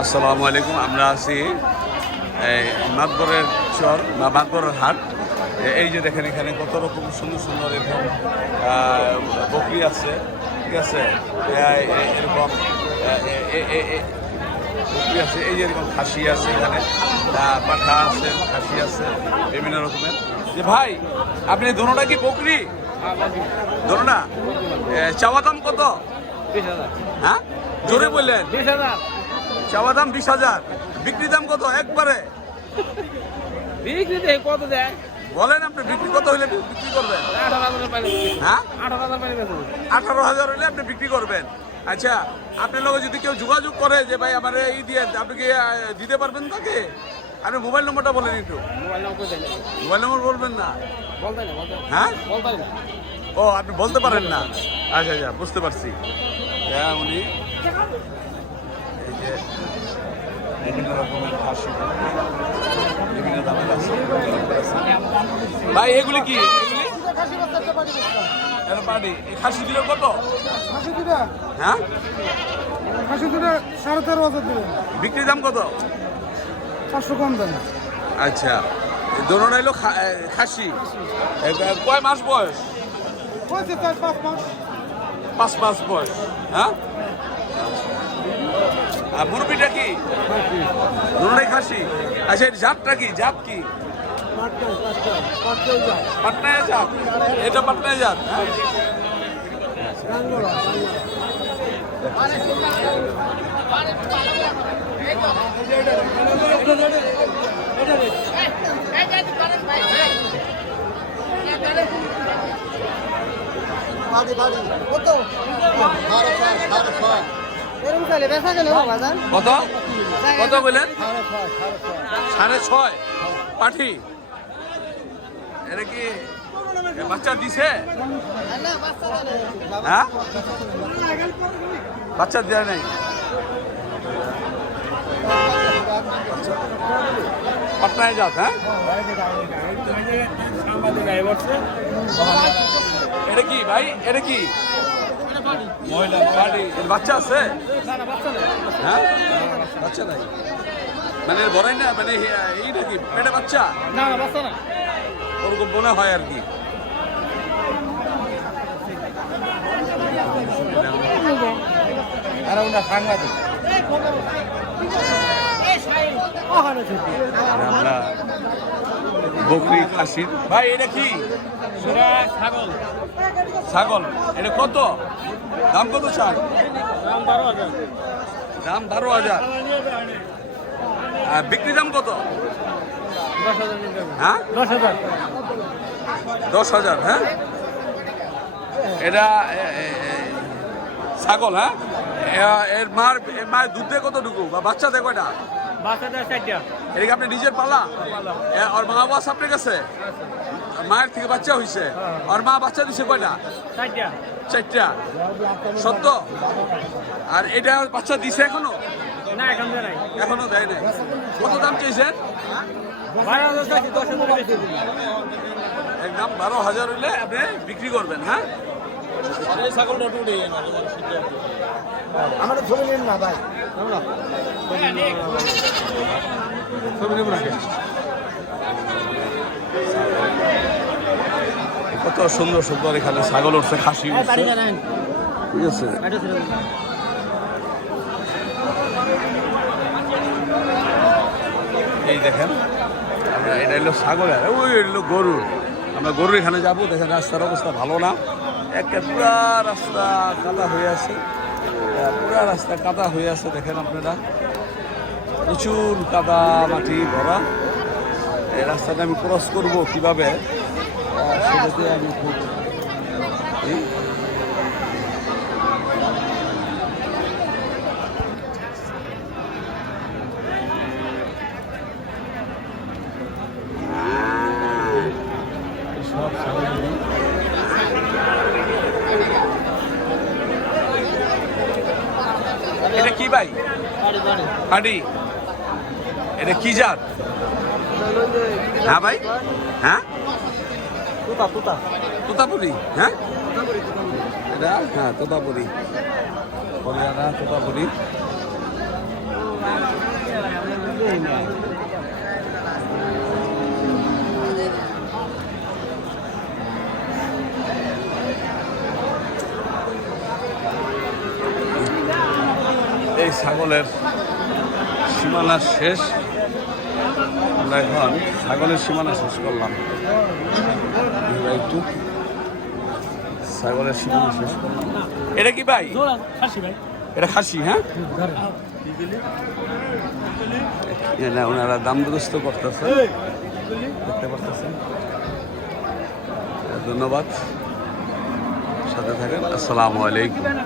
আসসালামু আলাইকুম। আমরা আছি মাতবরের চর বা মাতবরের হাট। এই যে দেখেন এখানে কত রকম সুন্দর সুন্দর এরকম বকরি আছে, ঠিক আছে, এরকম বকরি আছে, এই যে এরকম খাসি আছে, এখানে পাঠা আছে, খাসি আছে, বিভিন্ন রকমের। যে ভাই আপনি দোনোটা কি বকরি? দোনোটা চাওয়া দাম কত? 20,000। হ্যাঁ জোরে বললেন। 20,000। চাওয়া দাম 20,000, বিক্রি দাম কত একবারে? বিক্রি দেয় কত দেয়? বলেন আপনি বিক্রি কত হইলে বিক্রি করবেন? 18,000 পাইলে। হ্যাঁ 18,000 পাইলে বেচবো। 18,000 হইলে আপনি বিক্রি করবেন। আচ্ছা, আপনার লগে যদি কেউ যোগাযোগ করে যে ভাই আমার এই দিয়ে, আপনি কি দিতে পারবেন তাকে? আপনি মোবাইল নম্বরটা বলেন একটু। মোবাইল নাম্বার দেয় না। মোবাইল নম্বর বলবেন না? বলতে না, বলতে না। হ্যাঁ বলতে না। ও আপনি বলতে পারেন না? আচ্ছা আচ্ছা, বুঝতে পারছি। হ্যাঁ উনি এই যে বিভিন্ন রকমের খাসি, বিভিন্ন দামের আছে। ভাই এগুলি কি? এগুলি পাটি। এই খাসি দিলে কত? খাসি দুটা হ্যাঁ 13,500 দিবেন, বিক্রি দাম কত? 500 কম দেন। আচ্ছা, দোনোটা হলো খাসি। কয় মাস বয়স? 5 মাস। 5 মাস বয়স। হ্যাঁ, আর মুরগিটা কি? দোনোটাই খাসি। আচ্ছা, এর জাতটা কি? জাত কি? পাটনায় জাত। এটা পাটনায় জাত। হ্যাঁ? কত কত বললেন? 6.5 পাঠি। এটা কি বাচ্চা দিছে? হ্যাঁ, বাচ্চা দেওয়া নেই। পাটনায় যাত। হ্যাঁ, এটা কি ভাই? এটা কি পাটি? এর বাচ্চা আছে? হ্যাঁ, বাচ্চা নাই মানে বড়াই না, মানে এই নাকি পেটে বাচ্চা? না না, বাচ্চা না। ওরকম মনে হয় আর কি। আমরা বকরি খাসির। ভাই এটা কি? ছাগল। ছাগল। এটা কত দাম? কত চাই? দাম 12,000। দাম 12,000। আর বিক্রি দাম কত? 10,000 নিতে হবে। হ্যাঁ 10,000। 10,000। হ্যাঁ, এটা ছাগল। হ্যাঁ, এর মায়ের দুধ দেয় কতটুকু বা বাচ্চা দেয় কয়টা? বাচ্চাদের 4টা। এটা কি আপনি নিজের পালা? আর মা বাবা আপনার কাছে? মায়ের থেকে বাচ্চা হয়েছে? আর মা বাচ্চা দিছে কয়টা? 4টা। 4টা। সত্য? আর এটা বাচ্চা দিছে এখনো? না, এখন দেয় নাই। এখনো দেয় নাই। কত দাম চাইছেন? 12,000 চাইছি, 10,000 বেশি দিন। একদম 12,000 হইলে আপনি বিক্রি করবেন। হ্যাঁ, আমার ধরে নিন না ভাই। কত সুন্দর সুন্দর এখানে ছাগল উঠছে, খাসি উঠছে, ঠিক আছে। এই দেখেন, আমরা এটা হলো ছাগল, আর ওই হলো গরু। আমরা গরুর এখানে যাবো। দেখেন রাস্তার অবস্থা ভালো না, একটা পুরা রাস্তা কাদা হয়ে আছে, পুরা রাস্তা কাদা হয়ে আছে। দেখেন আপনারা, প্রচুর কাদা মাটি ভরা। এই রাস্তাটা আমি ক্রস করবো কিভাবে, সেটাতে আমি খুব সব ছাগলগুলি। এটা কি ভাই? পাটি। এটা কি জাত? হ্যাঁ ভাই, হ্যাঁ তোতাপুরি। হ্যাঁ, এটা হ্যাঁ তোতাপুরি, হরিয়ানা তোতাপুরি। ছাগলের সীমানা শেষ। আমরা এখন ছাগলের সীমানা শেষ করলাম। আমরা একটু ছাগলের সীমানা শেষ করলাম। এটা কি ভাই? এটা খাসি, হ্যাঁ? না, ওনারা দাম দুরস্ত করতেছে, দেখতে পারতেছেন। ধন্যবাদ, সাথে থাকেন। আসসালামু আলাইকুম।